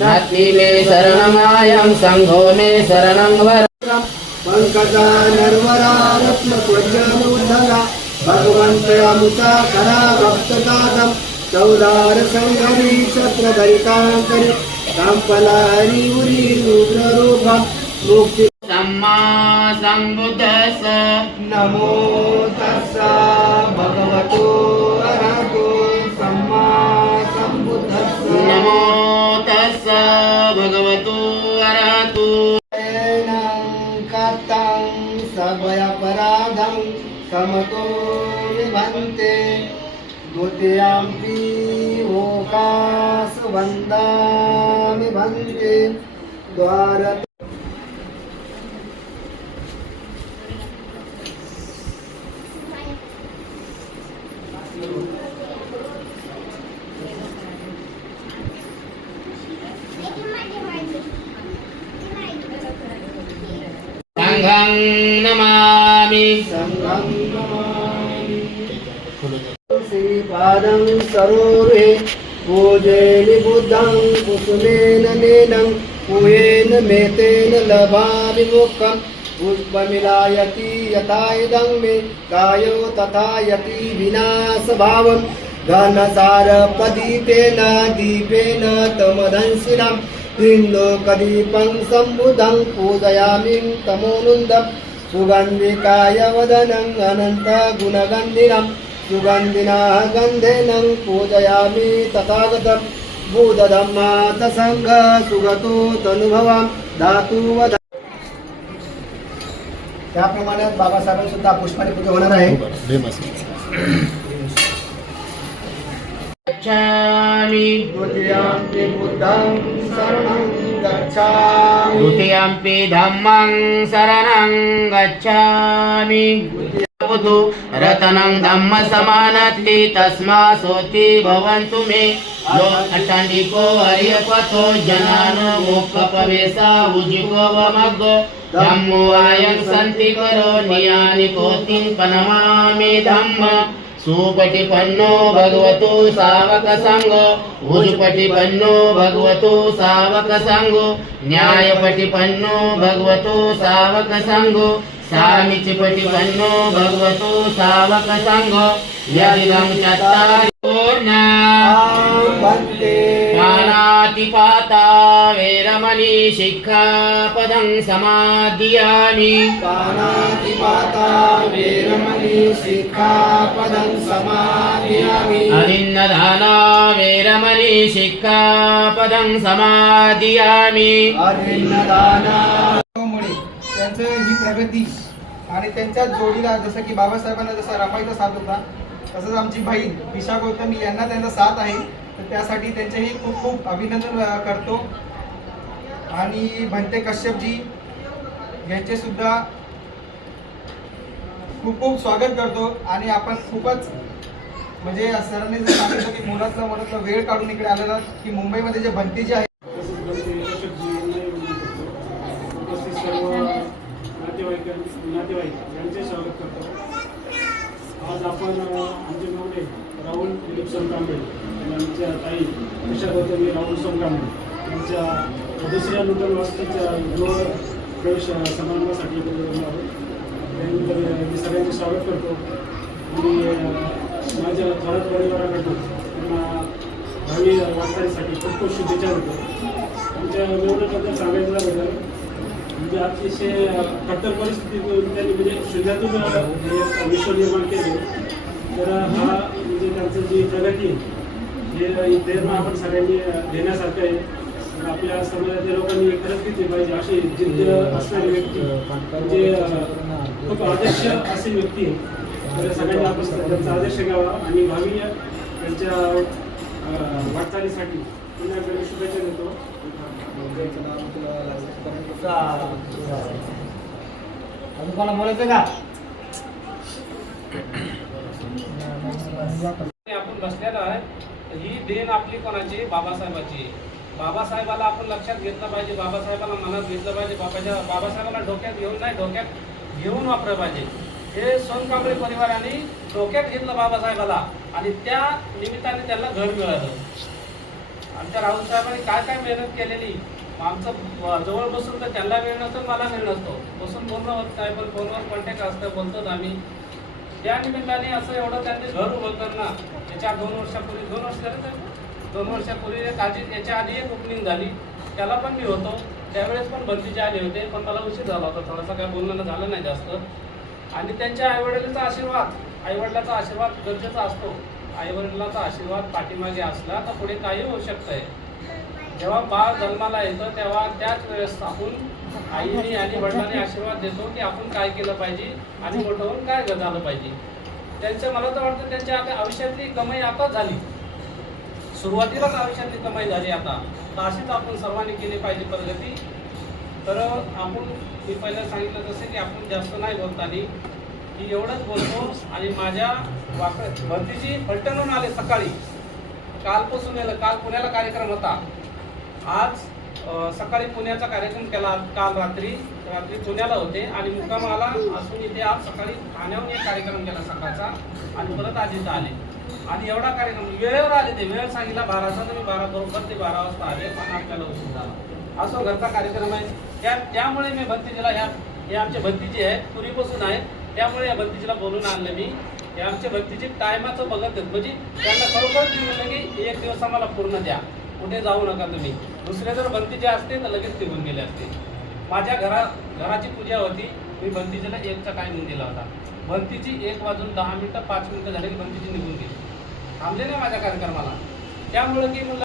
नास्ति मे शरणमायं संघो मे शरणं वर पंकजा नरवरा रत्नध्वजा भगवंत अमुता करा भक्तदादम चौदार संघरी छत्रधरितांकरी कांपला हरिउरी रुद्र रूप मुक्ति सम्मा संबुद्धस्स नमो तस्सा भगवतो अरहतो सम्मा संबुद्धस्स नमो तस्स भगवतो अरहतो सबयापराधं समतो विभन्ते द्वितीयाम्पि ओकासवन्दामि भन्ते द्वार संघं नमामि श्रीपादं सरोरुहे पूजयेनि बुद्धं कुसुमेन नेनं कुहेन मेतेन लभामि मोक्षं पुष्पमिलायति यथा इदं मे कायो तथा यति विनाशभावं घनसारप्रदीपेन दीपेन तमदंशिनम् त्रिलोकदीपं सम्बुधं पूजयामि तमोनुन्दं सुगन्धिकाय वदनं अनन्तगुणगन्धिनं सुगन्धिना गन्धेन पूजयामि तथागतं बुद्धधम्मार्थसङ्घ सुगतो तनुभवां धातुवध. त्याप्रमाणे बाबासाहेबांची सुद्धा पुष्पाने पूजा होणार आहे. गच्छामि द्वितीयाम्पि बुद्धं शरणं गच्छामि द्वितीयम्पि धम्मं शरणं गच्छामि बुद्धो रतनं धम्म समानत्ति तस्मा सोति भवन्तु मे लो अट्टाण्डिको हरियपथो जनानो मोक्षप्रवेशा उजिको वमग्गो धम्मो आयं सन्ति करो नियानि कोटिं प्रणमामि धम्म सुपटिपन्नो भगवतो सावक संघो उजुपटिपन्नो भगवतो सावक संघो न्यायपटिपन्नो भगवतो सावक संघो सामिचिपटिपन्नो भगवतो सावक संघो यदिदं चत्तारि पाणातिपाता वेरमणि शिक्षापदं समादियामि पाणातिपाता वेरमणि शिक्षापदं समादियामि अदिन्नदाना वेरमणि शिक्षापदं समादियामि अदिन्नदाना मुळे त्यांचं ही प्रगती आणि त्यांच्या जोडीला जसं की बाबासाहेबांना जसा रमाईचा साथ होता तसंच आमची बहीण विशा गौतमी यांना त्यांचा साथ आहे. तर त्यासाठी त्यांचेही खूप खूप अभिनंदन करतो. आणि भंते कश्यपजी यांचे सुद्धा खूप खूप स्वागत करतो. आणि आपण खूपच म्हणजे सरांनी जर सांगितलं की मुलातला वेळ काढून इकडे आलेला की मुंबईमध्ये जे भंते जे आहे नातेवाईक यांचे स्वागत करतो. आज आपण आमचे नवरे राहुल दिलीप सोनकांबळे आणि आमच्या ताई विशा गौतमी राहुल सोनकांबळे यांच्या दुसऱ्या नूतन वास्तूच्या गृह प्रवेश समारंभासाठी बोलवलेलो आहोत. त्यानंतर मी सगळ्यांचे स्वागत करतो आणि माझ्या थोरात परिवाराकडून त्यांना भावी वाटचालीसाठी खूप खूप शुभेच्छा देतो. आमच्या नवऱ्याबद्दल सांगायचं झालं म्हणजे अतिशय कठोर परिस्थितीतून त्यांनी म्हणजे शून्यातून विश्व निर्माण केले. तर हा म्हणजे त्यांचं जी प्रगती हे प्रेरणा आपण सगळ्यांनी घेण्यासारखं आहे. आपल्या समाजातील लोकांनी खरंच घेतली पाहिजे. अशी जिद्द असणारी व्यक्ती म्हणजे खूप आदर्श अशी व्यक्ती तर सगळ्यांनी आपण त्यांचा आदर्श घ्यावा आणि भावी त्यांच्या वाटचालीसाठी पुण्याकडे शुभेच्छा देतो. अजून कोणाला बोलायचं का? आपण बसलेलो आहे. ही देण आपली कोणाची? बाबासाहेबांची. बाबासाहेबाला आपण लक्षात घेतलं पाहिजे, बाबासाहेबाला मनात घेतलं पाहिजे, बाबासाहेबाला डोक्यात घेऊन नाही, डोक्यात घेऊन वापरलं पाहिजे. हे सोनकांबळे परिवाराने डोक्यात घेतलं बाबासाहेबाला आणि त्या निमित्ताने त्याला घर मिळालं. आमच्या राहुल साहेबांनी काय काय मेहनत केलेली. आमचं जवळ बसून तर त्यांना वेळ नसतो, मला वेळ नसतो, बसून बोलणं होत नाही, पण फोनवर कॉन्टॅक्ट असतं, बोलतो आम्ही. त्या निमित्ताने असं एवढं त्यांनी घर उभं करणं, याच्या 2 वर्षापूर्वी 2 वर्ष झाले तर 2 वर्षापूर्वी याच्या आधी एक ओपनिंग झाली, त्याला पण मी होतो. त्यावेळेस पण भरतीचे आले होते, पण मला उशीर झाला होता, थोडासा काय बोलणं झालं नाही जास्त. आणि त्यांच्या आईवडिलांचा आशीर्वाद गरजेचा असतो. आईवडिलांचा आशीर्वाद पाठीमागे असला तर पुढे काही होऊ शकतंय. जेव्हा बाळ जन्माला येतं तेव्हा त्याच वेळेस आपण आईने आणि वडिलांनी आशीर्वाद देतो की आपण काय केलं पाहिजे आणि मोठं होऊन काय झालं पाहिजे. मला तर वाटतं त्यांच्या आता आयुष्यातली कमाई आता झाली, सुरुवातीलाच आयुष्यातली कमाई झाली आता. तर अशीच आपण सर्वांनी केली पाहिजे प्रगती. तर मी पहिला सांगितलं तसं की आपण जास्त नाही बोलताना की एवढंच बोलतो. आणि माझ्या भरतीची फलटणहून आले सकाळी, कालपासून काल पुण्याला कार्यक्रम होता, आज सकाळी पुण्याचा कार्यक्रम केला, काल रात्री पुण्याला होते आणि मुक्कामाला असून इथे आज सकाळी ठाण्याहून एक कार्यक्रम केला सकाळचा आणि परत आज इथं आले. आणि एवढा कार्यक्रम वेळेवर आले, ते वेळ सांगितला 12चा, तर मी 12 बरोबर ते 12 वाजता आले, पण आपल्याला उशीर झाला. असं घरचा कार्यक्रम आहे. त्यामुळे मी भंतीजीला हे आमचे भंतीजी आहेत, पूर्वीपासून आहेत, त्यामुळे या भंतीजीला बोलून आणलं मी. हे आमच्या भंतीजी टायमाचं बघत आहेत, म्हणजे त्यांना खरोखर म्हणलं की 1 दिवस आम्हाला पूर्ण द्या, कुठे जाऊ नका तुम्ही. दुसरे जर भंतीजी असते तर लगेच निघून गेले असते. माझ्या घराची पूजा होती, मी भंतीजीला 1चा टायमिंग दिला होता. भंतीजी 1 वाजून 10 मिनिटं 5 मिनिटं झाले की भंतीजी निघून गेली, थांबले नाही माझ्या कार्यक्रमाला. त्यामुळे की